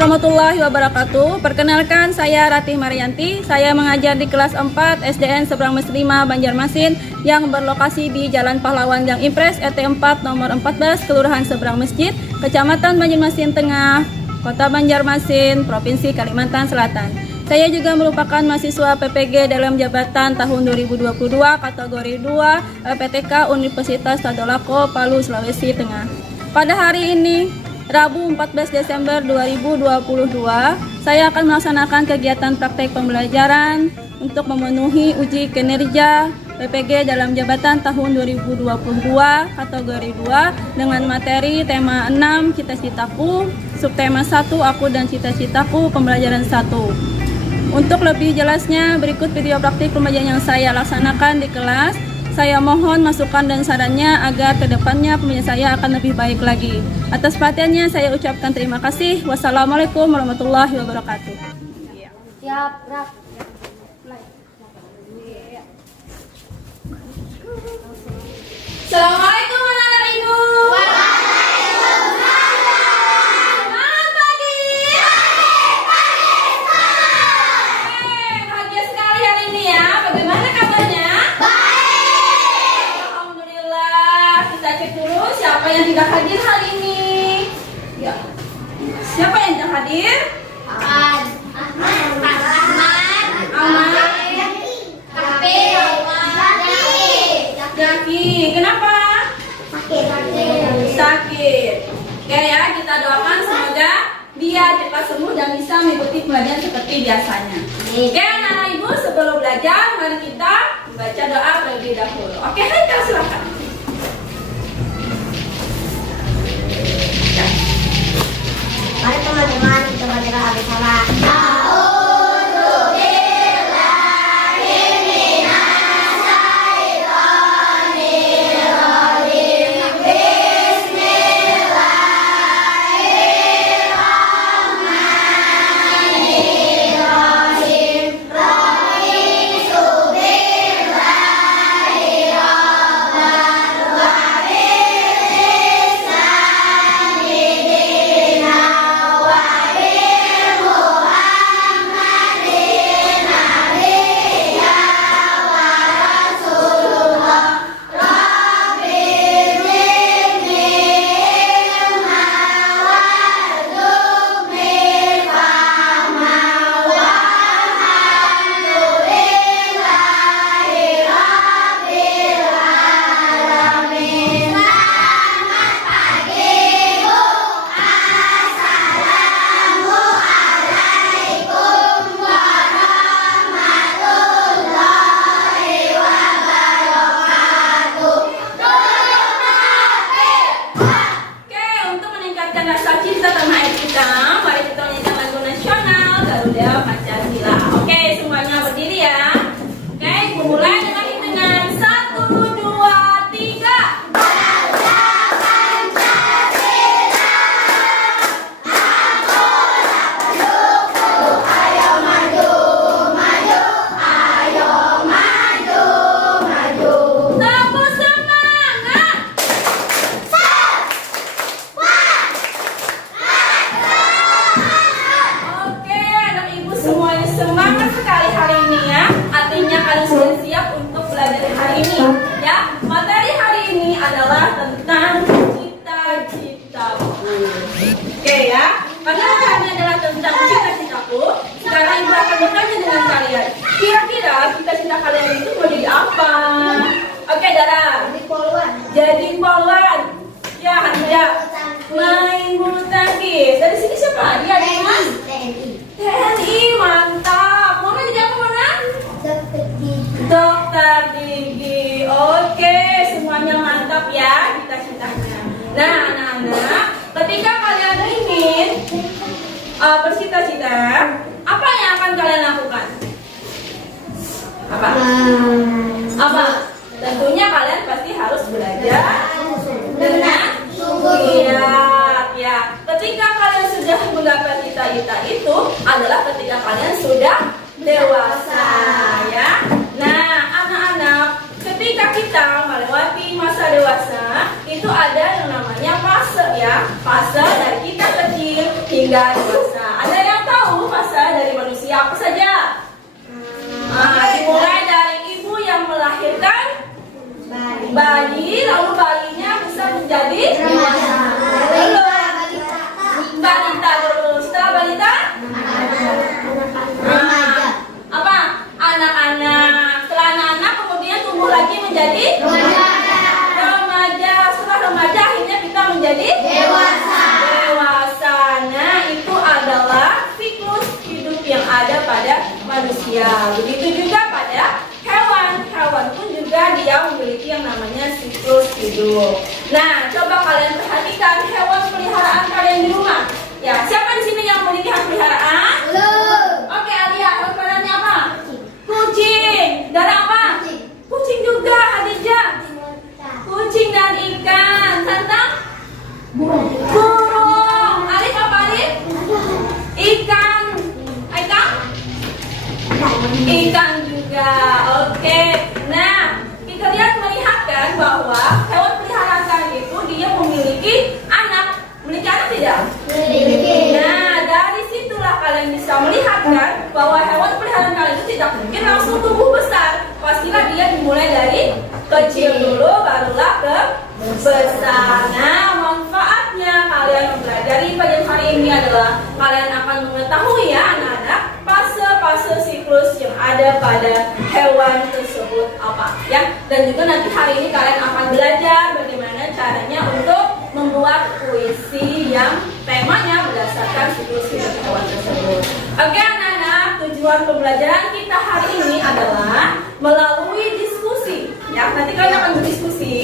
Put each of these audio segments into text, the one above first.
warahmatullahi wabarakatuh. Perkenalkan, saya Ratih Marianti. Saya mengajar di kelas 4 SDN Seberang Mes 5 Banjarmasin yang berlokasi di Jalan Pahlawan Gang Impres RT 4 nomor 14 Kelurahan Seberang Masjid, Kecamatan Banjarmasin Tengah, Kota Banjarmasin, Provinsi Kalimantan Selatan. Saya juga merupakan mahasiswa PPG dalam jabatan tahun 2022 kategori 2 LPTK Universitas Tadolako, Palu, Sulawesi Tengah. Pada hari ini, Rabu 14 Desember 2022, saya akan melaksanakan kegiatan praktek pembelajaran untuk memenuhi uji kinerja PPG dalam jabatan tahun 2022 kategori 2 dengan materi tema 6 cita-citaku, subtema 1 aku dan cita-citaku pembelajaran 1. Untuk lebih jelasnya, berikut video praktik pembelajaran yang saya laksanakan di kelas. Saya mohon masukan dan sarannya agar kedepannya pembelajaran saya akan lebih baik lagi. Atas perhatiannya saya ucapkan terima kasih. Wassalamualaikum warahmatullahi wabarakatuh. Siap, Raf. Assalamualaikum anak-anak ibu. Selamat pagi. Bahagia sekali hari ini ya. Bagaimana kabarnya? Kita cek dulu siapa yang tidak hadir hari ini. Ya. Siapa yang tidak hadir? Ahmad. Jaki. Kenapa? Sakit. Oke ya, kita doakan semoga dia cepat sembuh dan bisa mengikuti pelajaran seperti biasanya. Oke anak-anak ibu, sebelum belajar mari kita baca doa terlebih dahulu. Oke, Haikal silakan. Mari teman-teman kita baca al-Fatihah. Kira-kira cita-cita kalian itu mau jadi apa? Oke, Dara. Jadi polwan. Ya, Hania. Main bulu tangkis. Dari sini siapa? Dia dengan TNI. Mantap. Mona jadi apa, Mona? Dokter gigi. Oke, semuanya mantap ya cita-citanya. Nah, anak-anak, ketika kalian ingin bercita-cita, apa yang akan kalian lakukan? Apa? Tentunya kalian pasti harus belajar dengan giat ya. Ketika kalian sudah menggapai cita-cita itu adalah ketika kalian sudah dewasa ya. Nah, anak-anak, ketika kita melewati masa dewasa itu ada yang namanya fase ya. Fase dari kita kecil hingga dewasa. Nah, dimulai dari ibu yang melahirkan bayi, lalu bayinya bisa menjadi balita terus. Setelah balita, apa? Anak-anak. Setelah anak-anak kemudian tumbuh lagi menjadi remaja. Setelah remaja akhirnya kita menjadi dewasa. Nah, itu adalah siklus hidup yang ada pada manusia. Begitu juga pada hewan. Hewan pun juga dia memiliki yang namanya siklus hidup. Nah, coba kalian perhatikan hewan peliharaan kalian di rumah. Ya, siapa di sini yang memiliki hewan peliharaan? Oke, Alia, hewan peliharaannya apa? Kucing. Dan apa? Kucing juga, Hadijah. Kucing dan ikan. Tantang? Burung. Alif apa Alif? Ikan. Ikan juga. Oke. Nah, kalian melihat kan bahwa hewan peliharaan kalian itu dia memiliki anak. Memiliki anak tidak? Nah, dari situlah kalian bisa melihat kan bahwa hewan peliharaan kalian itu tidak mungkin langsung tumbuh besar. Pastilah dia dimulai dari kecil dulu, barulah ke besar. Nah, manfaatnya kalian mempelajari pada hari ini adalah kalian akan mengetahui ya anak-anak fase-fase siklus yang ada pada hewan tersebut apa ya. Dan juga nanti hari ini kalian akan belajar bagaimana caranya untuk membuat puisi yang temanya berdasarkan siklus hidup hewan tersebut. Oke anak-anak, tujuan pembelajaran kita hari ini adalah melalui diskusi ya. Nanti kalian akan berdiskusi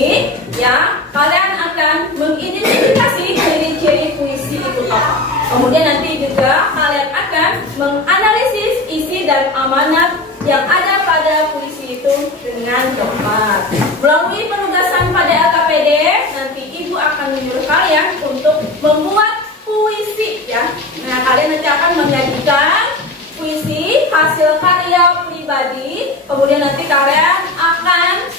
ya. Kalian akan mengidentifikasi ciri-ciri puisi itu apa. Kemudian nanti juga kalian akan menganalisis isi dan amanat yang ada pada puisi itu dengan tepat. Melalui penugasan pada LKPD, nanti ibu akan menyuruh kalian untuk membuat puisi ya. Nah, kalian nanti akan menyajikan puisi hasil karya pribadi. Kemudian nanti kalian akan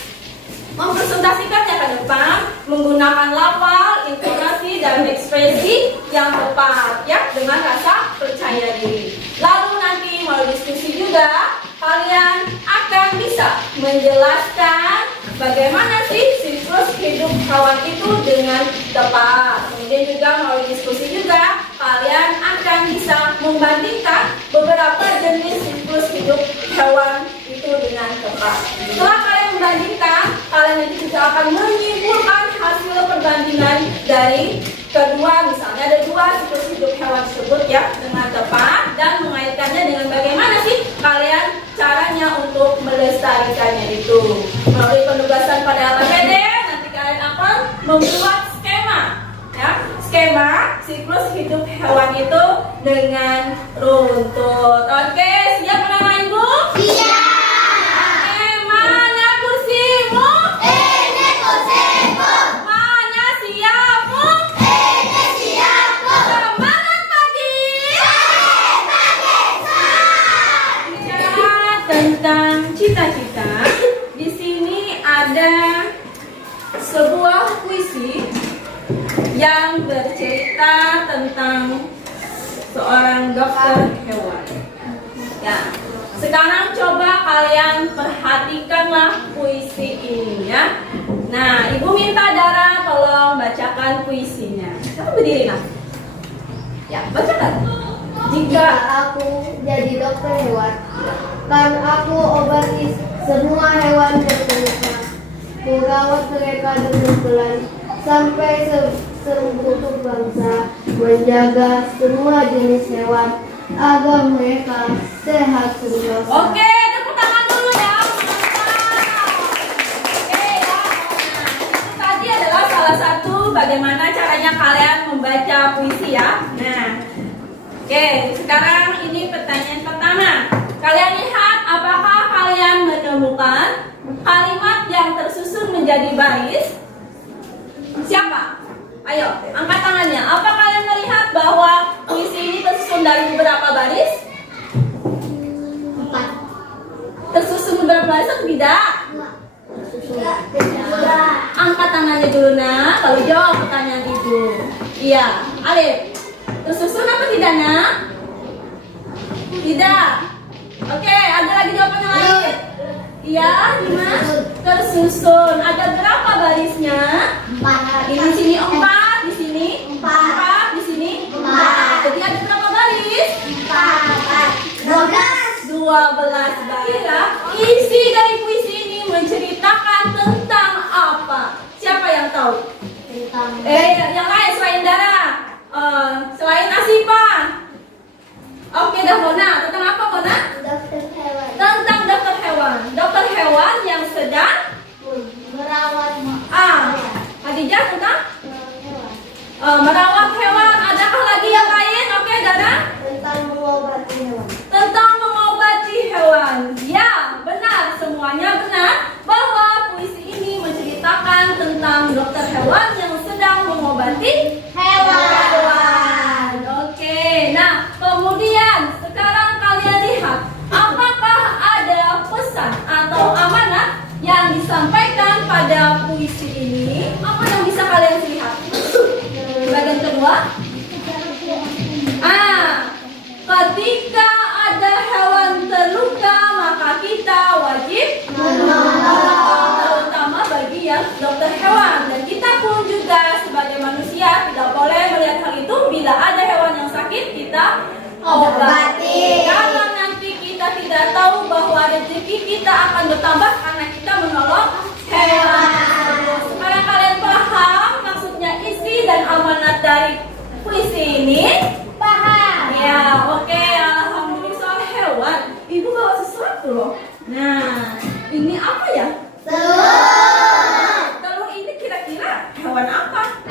mempresentasikannya ke depan menggunakan lafal, intonasi, dan ekspresi yang tepat ya, dengan rasa percaya diri. Lalu nanti melalui diskusi juga kalian akan bisa menjelaskan bagaimana sih siklus hidup hewan itu dengan tepat. Kemudian juga melalui diskusi juga kalian akan bisa membandingkan beberapa jenis siklus hidup hewan itu dengan tepat. Setelah kalian membandingkan, kalian nanti juga akan menyimpulkan hasil perbandingan dari kedua, misalnya ada dua siklus hidup hewan tersebut ya dengan tepat, dan mengaitkannya dengan bagaimana sih kalian caranya untuk melestarikannya itu. Melalui penugasan pada LKPD, nanti kalian akan membuat skema ya, skema siklus hidup hewan itu dengan runtut. Oke, siap anak-anak ibu? Siap. Oke, mana kursimu? Ini kursimu. Mana siapmu? Ini siapmu. Semangat pagi. Bicara tentang cita-cita, di sini ada sebuah puisi yang bercerita tentang seorang dokter hewan. Ya, sekarang coba kalian perhatikanlah puisi ini ya. Nah, ibu minta Dara tolong bacakan puisinya. Kamu berdiri nak. Ya, bacakan. Jika aku jadi dokter hewan, kan aku obati semua hewan terluka. Ku rawat mereka dengan pelan sampai seutuh bangsa, menjaga semua jenis hewan agar mereka sehat sentosa. Oke, tepuk tangan dulu ya. Mantap. Oke ya. Nah, itu tadi adalah salah satu bagaimana caranya kalian membaca puisi ya. Nah, oke, sekarang ini pertanyaan pertama. Kalian lihat apakah kalian menemukan kalimat yang tersusun menjadi baris? Siapa? Ayo, angkat tangannya. Apa kalian melihat bahwa puisi ini tersusun dari beberapa baris? 4. Tersusun beberapa baris atau tidak? Angkat tangannya dulu nak. Kalau jawab pertanyaan ibu. Iya, Alif. Tersusun apa tidak nak? Tidak. Oke, ada lagi jawaban yang lain? Iya, gimana? Tersusun. Ada berapa barisnya? 4. Di sini 4, di sini 4. di sini 4. Jadi ada berapa baris? 12 baris. Kira isi dari puisi ini menceritakan tentang apa? Siapa yang tahu? Yang lain selain Dara, selain Asifa. Oke, dah Mona. Tentang apa Mona? Dokter hewan. Tentang dokter hewan. Dokter hewan yang sedang Merawat Khadijah tentang hewan. merawat hewan. Adakah lagi yang lain? Oke, Dara. Tentang mengobati hewan. Tentang mengobati hewan. Ya, benar. Semuanya benar bahwa puisi ini menceritakan tentang dokter hewan yang sedang mengobati hewan. Oke. Nah, kemudian sekarang kalian lihat apakah ada pesan atau amanat yang disampaikan pada puisi ini? Apa yang bisa kalian lihat? Bagian kedua. Ketika ada hewan terluka, maka kita wajib menolong, terutama bagi yang dokter hewan. Dan kita pun juga sebagai manusia tidak boleh melihat hal itu. Bila ada hewan yang sakit, kita obati. Karena nanti kita tidak tahu bahwa rezeki kita akan bertambah karena kita menolong hewan. Sekarang kalian paham maksudnya isi dan amanat dari puisi ini? Paham? Ya, oke. Alhamdulillah soal hewan. Ibu bawa sesuatu loh. Nah, ini apa ya? Telur ini kira-kira hewan apa?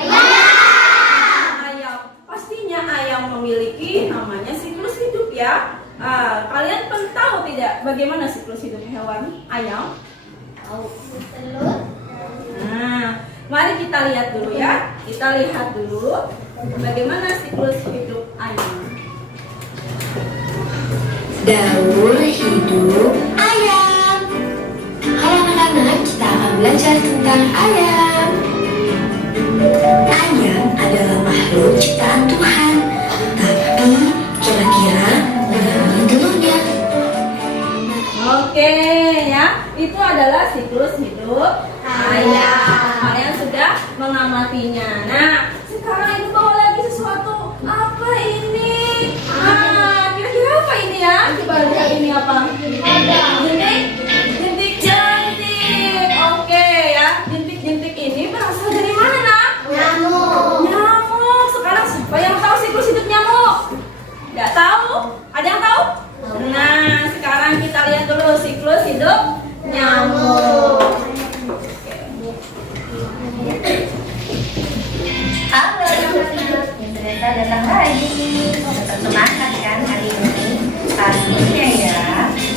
Ayam. Pastinya ayam memiliki namanya siklus hidup ya. Kalian pun tahu tidak bagaimana siklus hidup hewan ayam? Tahu. Telur. Nah, mari kita lihat dulu ya. Kita lihat dulu bagaimana siklus hidup ayam. Daur hidup ayam. Halo anak-anak, kita akan belajar tentang ayam. Ayam adalah makhluk ciptaan Tuhan, tapi kira-kira bagaimana telurnya? Oke ya, itu adalah siklus hidup ayam. Kalian sudah mengamatinya. Nah, sekarang ibu bawa lagi sesuatu. Apa ini? Kira-kira apa ini ya? Coba lihat ini apa? Jentik. Oke ya, jentik ini berasal dari mana nak? Nyamuk. Sekarang siapa yang tahu siklus hidup nyamuk? Tidak tahu? Ada yang tahu? Nah, sekarang kita lihat dulu siklus hidup nyamuk. Halo anak-anak, Teresa datang lagi. Tetap semangat kan hari ini? Pastinya ya.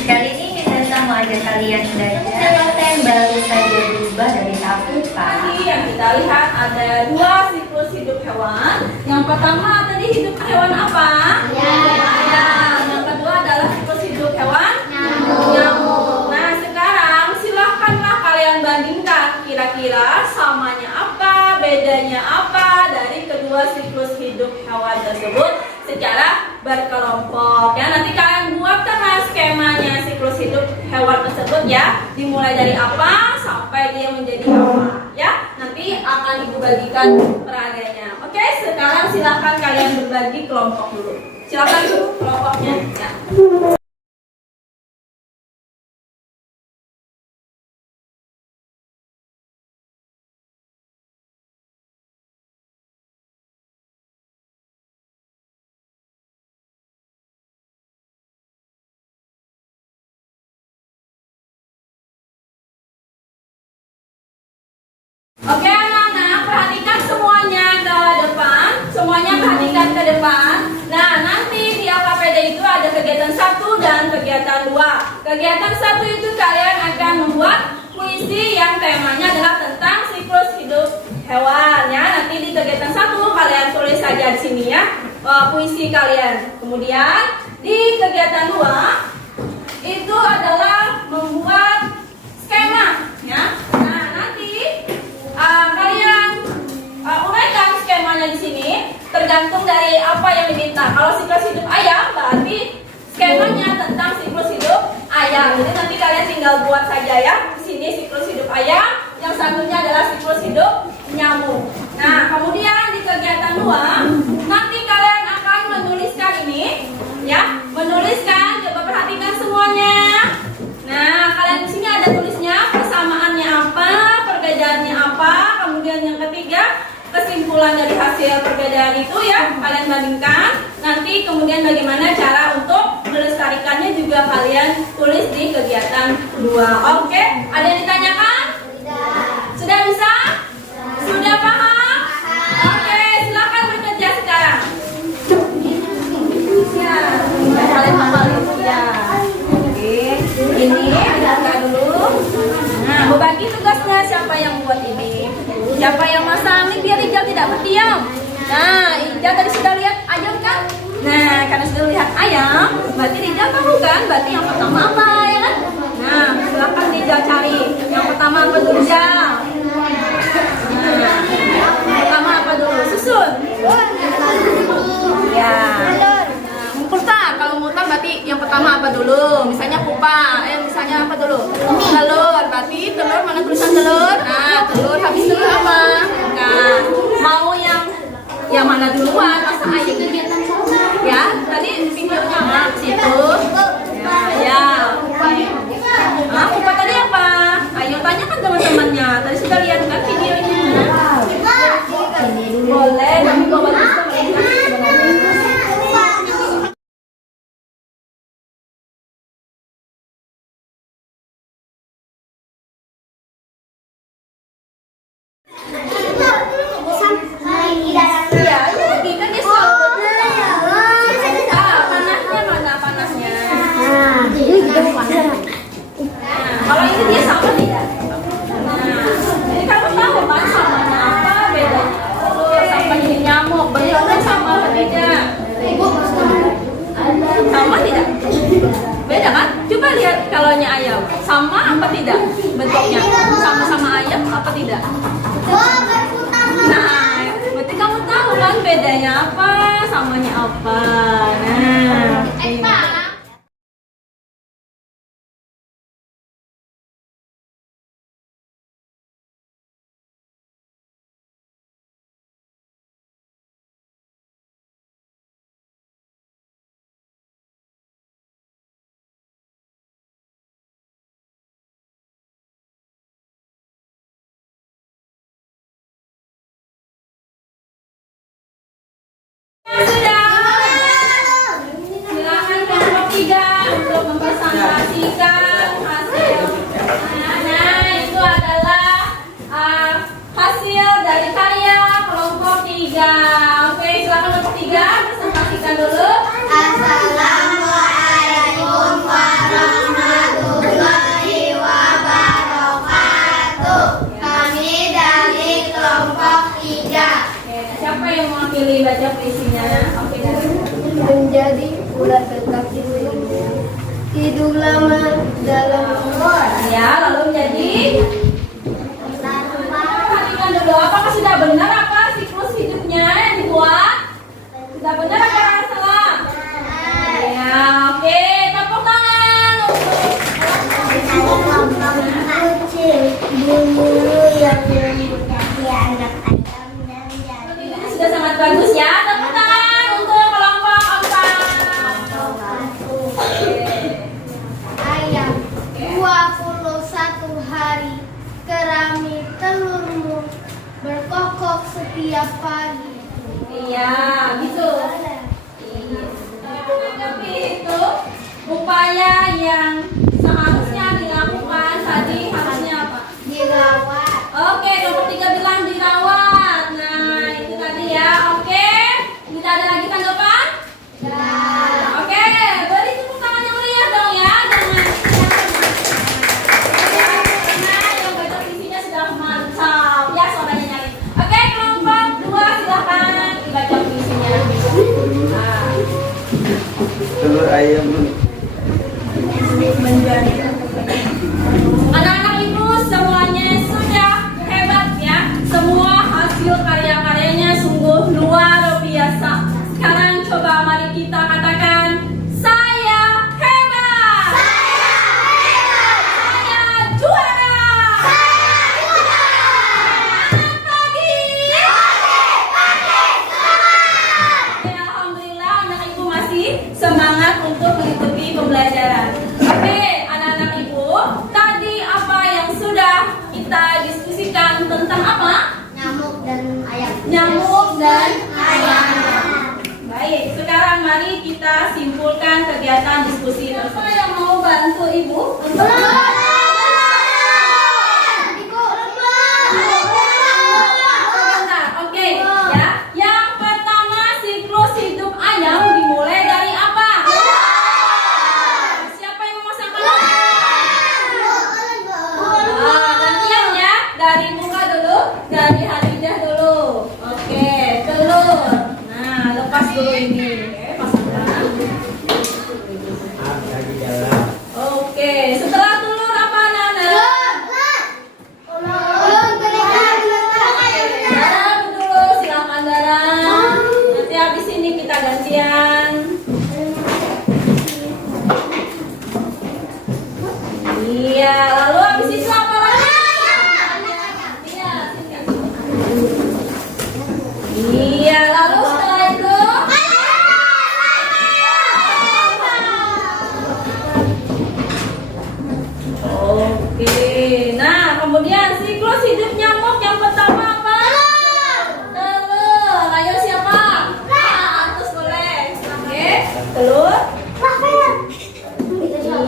Kali ini Teresa mau ajak kalian belajar yang baru saja berubah dari apa? Tadi yang kita lihat ada 2 siklus hidup hewan. Yang pertama tadi hidup hewan apa? Ayam. Yang kedua adalah siklus hidup hewan nyamuk. Nah, sekarang silahkanlah kalian bandingkan kira-kira samanya apa, bedanya apa dari kedua siklus hidup hewan tersebut secara berkelompok. Ya, nanti kalian buatkan skemanya siklus hidup hewan tersebut ya, dimulai dari apa sampai dia menjadi apa ya. Nanti akan ibu bagikan peraganya. Oke, sekarang silahkan kalian berbagi kelompok dulu. Silahkan dulu kelompoknya ya. Oke anak-anak, perhatikan semuanya ke depan. Semuanya perhatikan ke depan. Nah, nanti di AKPD itu ada kegiatan 1 dan kegiatan 2. Kegiatan 1 itu kalian akan membuat puisi yang temanya adalah tentang siklus hidup hewan ya. Nanti di kegiatan 1 kalian tulis saja di sini ya puisi kalian. Kemudian di kegiatan 2 itu adalah membuat skema ya. Nah, nanti kalian uraikan skemanya di sini tergantung dari apa yang diminta. Kalau siklus hidup ayam berarti skemanya tentang siklus hidup Ya, jadi nanti kalian tinggal buat saja ya. Di sini siklus hidup ayam, yang satunya adalah siklus hidup nyamuk. Nah, kemudian di kegiatan 2, nanti kalian akan menuliskan ini, ya, menuliskan. Coba perhatikan semuanya. Nah, kalian di sini ada tulisnya persamaannya apa, perbedaannya apa. Kemudian yang ketiga, kesimpulan dari hasil perbedaan itu ya, kalian bandingkan. Nanti kemudian bagaimana cara untuk melestarikannya juga kalian tulis di kegiatan 2. Oke, ada yang ditanyakan? Sudah bisa? Sudah paham? Oke, silakan bekerja sekarang. Ya, kalian hafal itu ya. Oke, ini buka dulu. Nah, berbagi tugasnya, siapa yang buat ini? Siapa yang masang ini biar Ijal tidak berdiam. Nah, Ijal tadi sudah lihat ayam kan? Nah, karena sudah lihat ayam, berarti Ijal tahu kan? Berarti yang pertama apa ya kan? Nah, silakan Ijal cari. Yang pertama apa dulu Ijal? Nah, pertama apa dulu? Susun. Ya. Mutar, kalau mutar berarti yang pertama apa dulu? Misalnya pupa, misalnya apa dulu? Telur, berarti telur mana tulisan telur? Nah, telur habis telur apa? Nah, mau yang mana duluan? Masa ayam kegiatan ya? Tadi videonya apa? Situ. Ya. Ah, pupa tadi apa? Ayo tanyakan teman-temannya. Tadi sudah lihat kan videonya? Boleh, tapi kok bagus sebenarnya. Kalau ini dia sama tidak? Nah, jadi kamu tahu kan samanya apa, bedanya telur sama ini nyamuk, bentuknya sama apa tidak? Sama tidak? Beda kan? Coba lihat kalaunya ayam, sama apa tidak bentuknya? Sama-sama ayam apa tidak? Nah, berarti kamu tahu kan bedanya apa, samanya apa? Nah, sudah. Silakan kelompok 3 untuk mempresentasikan hasil. Nah, itu adalah hasil dari karya kelompok 3. Oke, silakan kelompok 3 presentasikan dulu. Assalamualaikum warahmatullahi wabarakatuh. Kami dari kelompok 3. Siapa yang mewakili baca puisinya? Oke, Menjadi ulat tetap hidup lama dalam umur. ya, lalu menjadi. Perhatikan dulu, apakah sudah benar apa siklus hidupnya yang dibuat? Sudah benar apa salah? Ya, oke, tepuk tangan Kucing bulu yang mendekati anak ayam dan jadi ini sudah sangat bagus ya. Tepuk tangan untuk kelompok 4. ayam 21 hari kerami telurmu berkokok setiap pagi. Iya, gitu. Tapi itu upaya yang seharusnya dilakukan tadi harusnya apa? Dirawat. Oke, kelompok 3 bilang dirawat. Nah, itu tadi ya. Oke, tidak ada lagi tanggapan? Oke, beri tepuk tangan yang meriah dong ya. Karena yang baca visinya sudah mantap. Ya, suaranya nyari. Oke, kelompok 2 silakan dibaca visinya. Nah. Telur ayam Anak-anak ibu semuanya sudah hebat ya. Semua hasil karya-karyanya sungguh luar biasa. Sekarang coba mari kita katakan saya hebat. Saya dan ayamnya. Baik, sekarang mari kita simpulkan kegiatan diskusi. Siapa yang mau bantu Ibu? Sebentar, oke ya. Yang pertama, siklus hidup ayam dimulai dari apa? Siapa yang mau masakan? Gantian ya. Dari muka dulu, dari Hadidah dulu. Oke, telur. Nah, lepas dulu ini. Oke, pasangkan. Oke, setelah telur apa Nana? Darah dulu, silakan darah. Nanti habis ini kita gantian. Iya, lalu habis itu apa lagi? Iya, sini. Iya, lalu setelah itu oke. Nah, kemudian siklus hidup nyamuk yang pertama apa? Telur. Ayo siapa? Atus boleh. Oke, telur.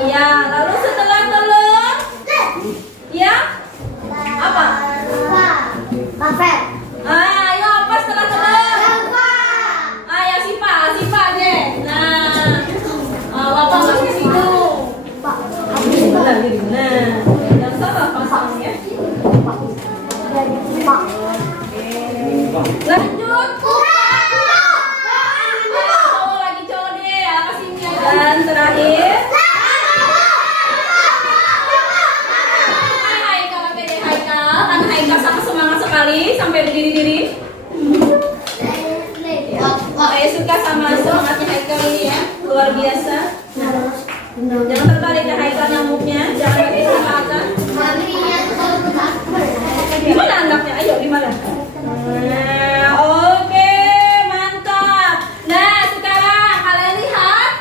Iya, lalu setelah telur, ya apa? Ayo apa setelah telur? Ayo sipa deh. Nah, bapak masuk situ. Nah, yang salah pasangnya. Lanjut. Cowok lagi cowok deh, kasih ini aja. Dan terakhir. Hai Haikal, oke deh Haikal. Kan Haikal sama semangat sekali sampai berdiri-diri. Saya suka sama semangatnya Haikal ini ya, luar biasa. Jangan terbalik ya Haikal nyamuknya, jangan pakai kesempatan. Di mana anaknya? Ayo di mana? Nah, oke, mantap. Nah, sekarang kalian lihat,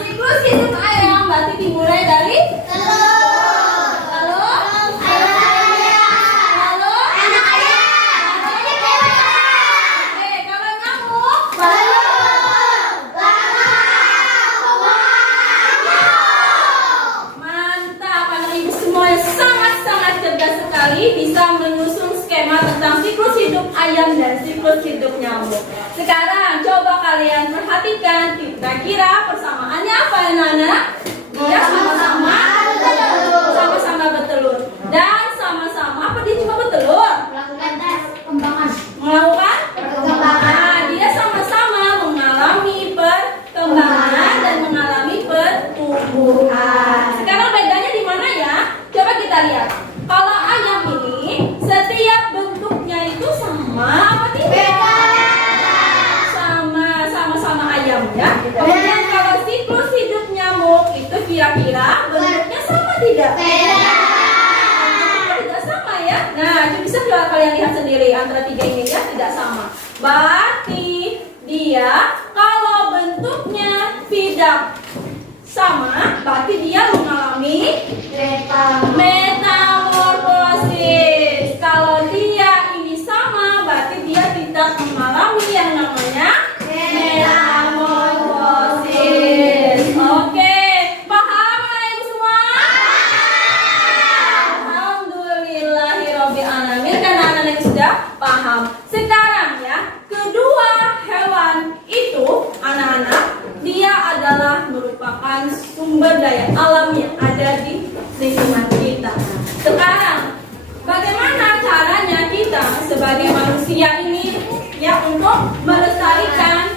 siklus hidup ayam berarti dimulai dari telur. Lalu? Lalu? Oke, kalau nyamuk? Mantap, anak ibu semuanya sangat-sangat cerdas sekali bisa menyusun skema tentang siklus hidup ayam dan siklus hidup nyamuk. Sekarang coba kalian perhatikan kira-kira persamaannya apa ya Nana? Dia sama-sama bertelur dan sama-sama apa dia cuma bertelur? Melakukan perkembangan. Dia sama-sama mengalami perkembangan dan mengalami pertumbuhan. Sekarang bedanya di mana ya? Coba kita lihat. Kalau ayam ini setiap bentuknya itu sama apa tidak? Sama ayam ya. Kemudian kalau siklus hidup nyamuk itu kira-kira bentuknya sama tidak? Tidak sama ya. Nah, bisa kalian lihat sendiri antara tiga ini ya tidak sama. Berarti dia kalau bentuknya tidak sama, berarti dia mengalami metamorfosis. Kalau dia ini sama, berarti dia tidak mengalami yang namanya metamorfosis. Oke, paham ibu semua? Alhamdulillahirobbil alamin. Karena anak-anak sudah paham. Sekarang ya, kedua hewan itu anak-anak dia adalah merupakan sumber daya alam yang ada di lingkungan kita. Sekarang, bagaimana caranya kita sebagai manusia ini ya untuk melestarikan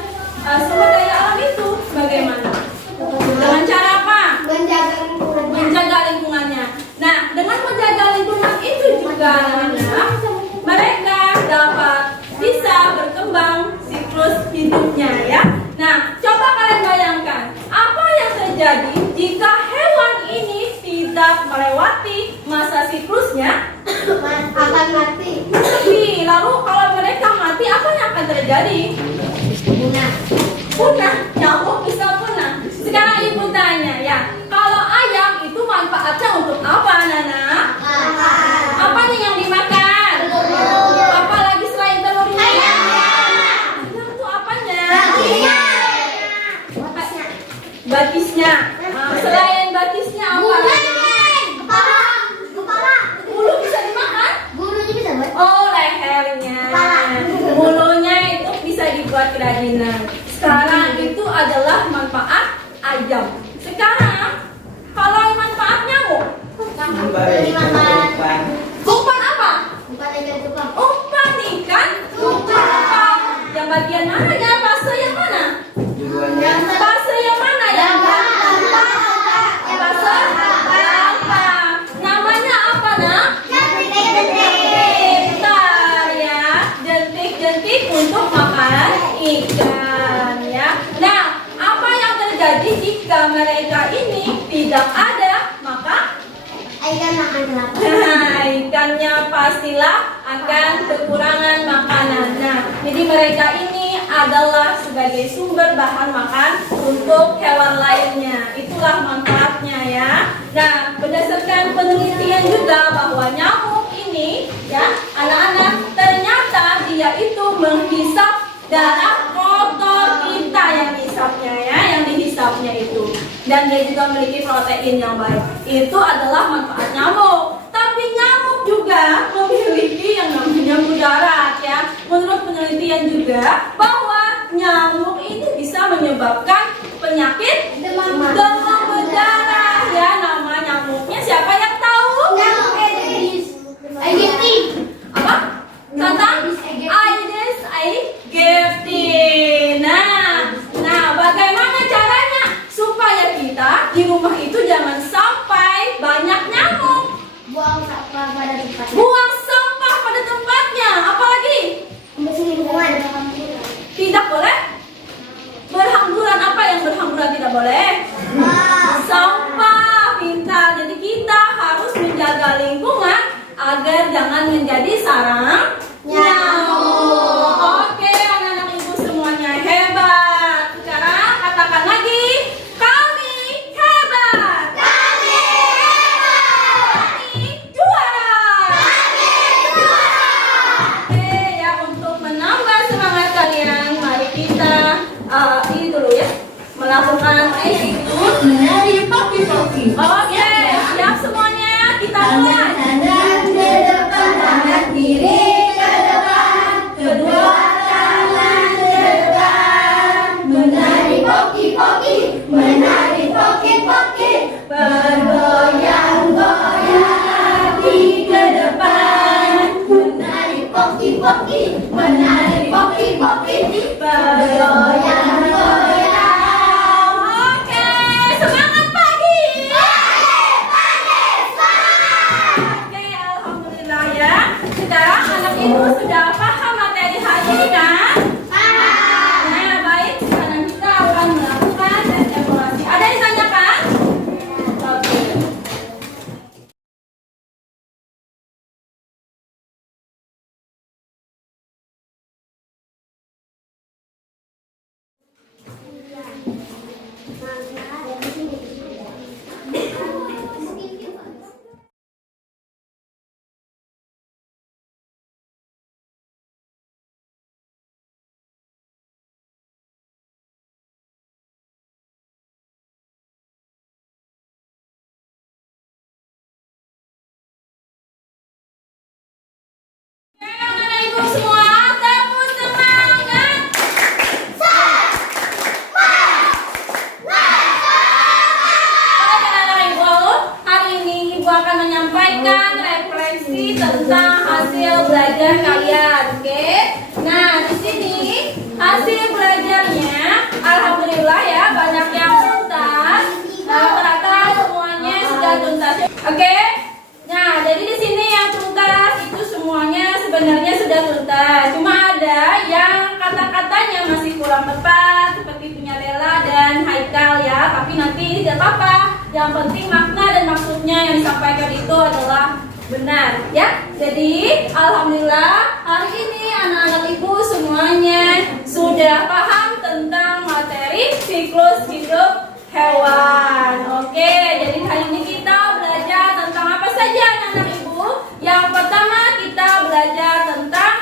sumber daya alam itu? Bagaimana? Dengan cara apa? Menjaga lingkungannya. Nah, dengan menjaga lingkungan itu juga anak-anak mereka dapat bisa berkembang siklus hidupnya ya. Nah, coba kalian bayangkan apa yang terjadi jika hewan ini tidak melewati masa siklusnya? Akan mati. Lalu kalau mereka mati apa yang akan terjadi? Punah, nyamuk bisa punah. Sekarang ibu tanya ya, kalau ayam itu manfaatnya untuk apa Nana? Apanya yang dimakan? Apalagi selain telur ini? kerajinan. Sekarang itu adalah manfaat ayam. Sekarang kalau manfaat nyamuk, Memberi kehidupan. umpan apa? Bukan ikan cupang. Umpan ikan cupang. Yang bagian mana ya? Fase yang mana? Tujuannya Fase yang mana yang fase apa? Namanya apa nak? Pintar ya, jentik-jentik untuk makan ikan ya. Nah, apa yang terjadi jika mereka ini tidak ada? Maka Ikan makan kelapa. nah, ikannya pastilah akan kekurangan makanan. Nah, jadi mereka ini adalah sebagai sumber bahan makan untuk hewan lainnya. Itulah manfaatnya ya. Nah, berdasarkan penelitian juga bahwa nyamuk ini ya, anak-anak, ternyata dia itu menghisap darah kotor kita yang dihisapnya ya, yang dihisapnya itu. Dan dia juga memiliki protein yang baik. Itu adalah manfaat nyamuk. Tapi nyamuk juga memiliki yang namanya mudarat ya. Menurut penelitian juga bahwa nyamuk ini bisa menyebabkan penyakit demam berdarah ya. Nama nyamuknya siapa yang tahu? Nyamuk Aedes aegypti. Apa? Kata Aedes aegypti. Nah, bagaimana caranya supaya kita di rumah itu jangan sampai banyak nyamuk? Buang sampah pada tempatnya. Buang sampah pada tempatnya. Apalagi Membersih lingkungan. tidak boleh berhamburan. Apa yang berhamburan tidak boleh? Sampah. Pintar. Jadi kita harus menjaga lingkungan agar jangan menjadi sarang nyamuk. Oke, anak-anak ibu semuanya hebat. Sekarang katakan lagi, kami hebat. Kami juara. Oke ya, untuk menambah semangat kalian, mari kita ini dulu ya, melakukan itu. Menari poki-poki. Oke, siap semuanya, kita mulai. Kanan ke depan, tangan kiri ke depan, kedua tangan ke depan. Menari poki-poki, menari poki-poki, bergoyang-goyang kaki ke depan. Menari poki-poki, menari poki-poki, bergoyang-goyang. Oke, semangat pagi. Oke, alhamdulillah ya. Sekarang anak ibu sudah paham materi hari ini kan? Nah, baik. Sekarang kita akan melakukan tes evaluasi. Ada yang ditanyakan? Oke. Anak-anak ibu semua, tepuk semangat. Oke, anak-anak ibu, hari ini ibu akan menyampaikan refleksi tentang hasil belajar kalian. Oke, nah di sini hasil belajarnya, alhamdulillah ya, banyak yang tuntas. Rata-rata semuanya sudah tuntas. Oke, nah jadi di sini yang tuntas itu semuanya sebenarnya sudah tuntas. Cuma ada yang kata-katanya masih kurang tepat, seperti punya Bella dan Haikal ya. Tapi nanti tidak apa-apa. Yang penting makna dan maksudnya yang disampaikan itu adalah benar ya. Jadi alhamdulillah hari ini anak-anak ibu semuanya sudah paham tentang materi siklus hidup hewan. Oke, jadi hari ini kita belajar tentang apa saja anak-anak ibu? Yang pertama kita belajar tentang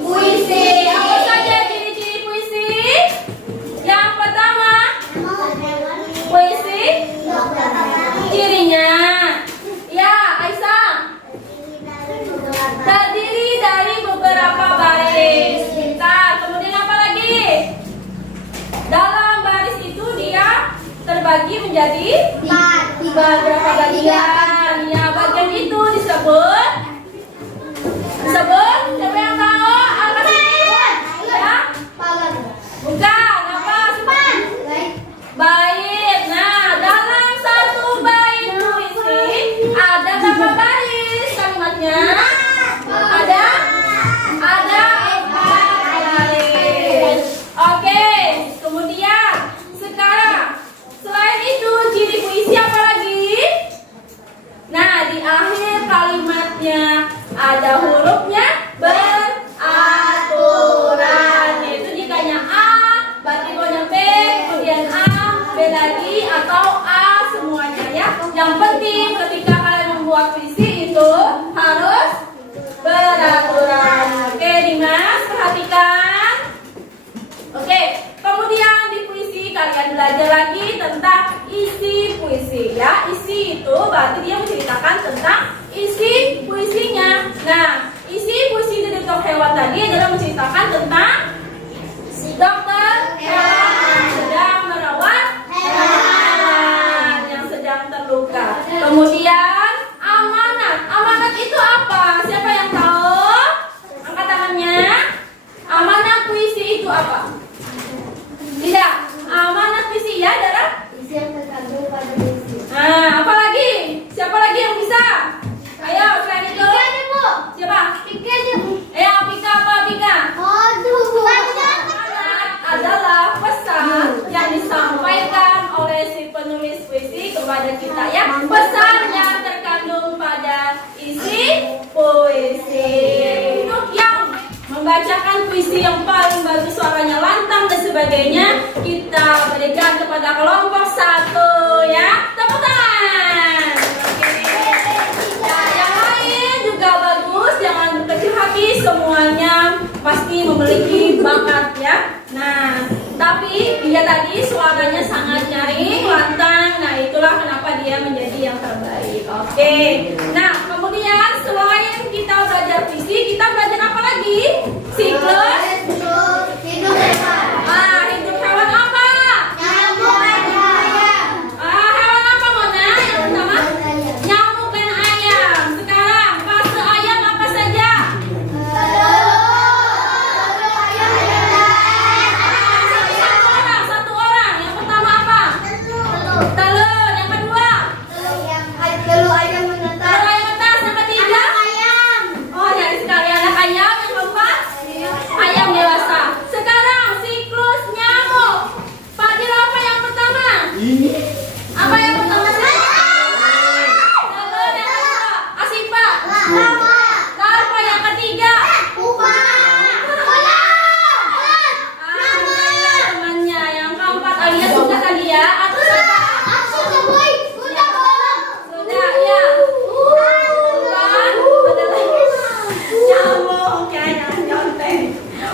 puisi. Apa saja ciri-ciri puisi? Yang pertama puisi cirinya. Ya, Aisyah. Terdiri dari beberapa baris. Pintar. Kemudian apa lagi? terbagi menjadi Empat. berapa bagian? Ya, bagian itu disebut siapa yang tahu? Apa sih? Ya? Pagar. Bukan, apa? Baik. Bait. Nah, dalam satu bait puisi ada berapa baris kalimatnya? Ada 4 baris. Oke, kemudian sekarang selain itu ciri puisi apa lagi? Nah, di akhir kalimatnya ada hurufnya beraturan. Itu jikanya A, berarti bawahnya B, kemudian A, B lagi, atau A semuanya ya. Yang penting ketika kalian membuat puisi itu harus beraturan. Oke, Dimas, perhatikan. Oke, kemudian di puisi kalian belajar lagi tentang isi puisi ya. Isi itu berarti dia menceritakan tentang isi puisinya. Nah, isi puisi dari dokter hewan tadi adalah menceritakan tentang dokter hewan yang sedang merawat hewan yang sedang terluka. Kemudian amanat. Amanat itu apa? Siapa yang tahu? Angkat tangannya. Amanat puisi itu apa? Tidak. Amanat puisi ya adalah Isi yang terkandung pada puisi. nah, apa lagi? Siapa lagi yang bisa? Ayo, selain itu. Tiga aja, Bu. Siapa? Tiga aja, Bu. Pika apa Pika? Aduh. Amanat adalah pesan yang disampaikan oleh si penulis puisi kepada kita ya. Pesan yang terkandung pada isi puisi. Untuk yang membacakan puisi yang paling bagus, suaranya lantang dan sebagainya, kita berikan kepada kelompok 1 ya. Tepuk tangan. Oke. Nah, yang lain juga bagus, jangan berkecil hati, semuanya pasti memiliki bakat ya. Nah, tapi dia tadi suaranya sangat nyaring, lantang. Nah, itulah kenapa dia menjadi yang terbaik. Oke. Nah, kemudian selain kita belajar puisi, kita belajar apa lagi? Siklus. Hidup hewan. Hidup hewan apa? Nyamuk dan ayam. Hewan apa Mona? Yang pertama? Nyamuk dan ayam. Sekarang fase ayam apa saja? Satu orang. Yang pertama apa? Telur. Yang kedua? Telur ayam menetas. Telur ayam menetas. Yang ketiga? Ayam. Oh, jadi sekali anak ayam. Yang keempat? Ayam dewasa. Sekarang siklus nyamuk. Fadil apa yang pertama? Apa yang pertama sih? Telur yang kedua. Asifa. Larva yang ketiga. Temannya yang keempat Alia sudah tadi ya. Atau siapa? Sudah ya. Bukan. Ada lagi. Nyamuk. Jangan nyontek.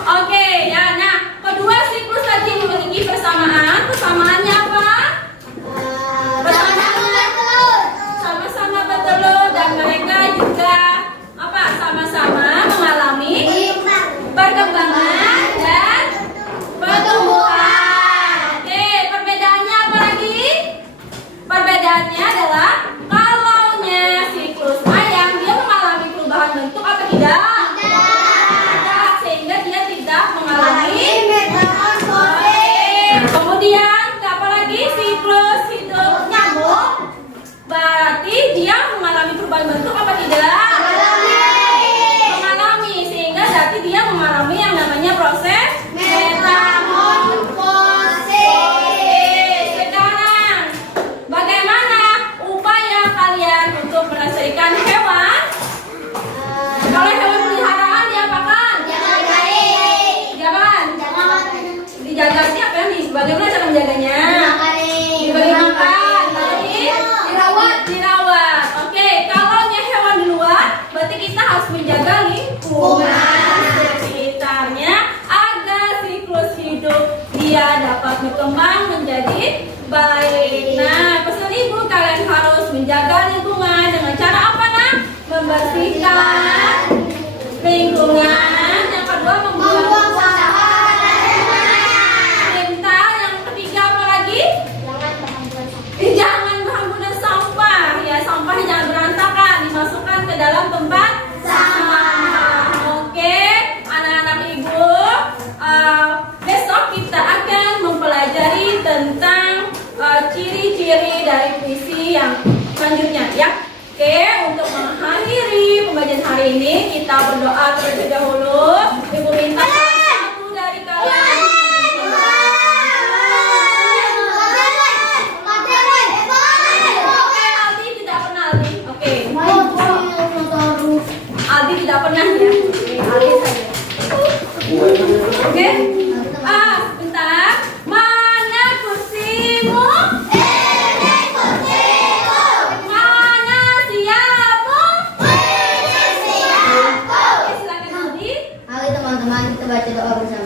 Oke ya. Nah, kedua siklus tadi memiliki persamaan. Persamaannya apa? Sama-sama bertelur dan mereka juga apa? Sama-sama mengalami perkembangan dan pertumbuhan. Oke, perbedaannya apa lagi? Perbedaannya adalah kalaunya siklus ayam dia mengalami perubahan bentuk atau tidak? Tidak, sehingga dia tidak mengalami. Kemudian apa lagi siklus hidup nyamuk? Berarti dia mengalami perubahan bentuk apa tidak? Mengalami, sehingga berarti dia mengalami yang namanya proses metamorfosis. Sekarang bagaimana upaya kalian untuk melestarikan hewan? Kalau hewan peliharaan diapakan? Jangan dijaga siapa yang bagaimana cara menjaganya? Diberi makan, dirawat. Oke, kalau hewan di luar, berarti kita harus menjaga lingkungan sekitarnya agar siklus hidup dia dapat berkembang menjadi baik. Nah, pesan ibu kalian harus menjaga lingkungan dengan cara apa nak? Membersihkan lingkungan. Yang kedua membuang sampah. Yang ketiga apa lagi? kali ini kita berdoa terlebih dahulu. Ibu minta satu dari kalian. Oke, Aldi tidak pernah Aldi. Oke, Aldi tidak pernah ya. Aldi saja. Oke. Sebentar. Mana kursimu? Mana siapmu? Oke, silakan Aldi. Teman-teman, kita baca doa bersama.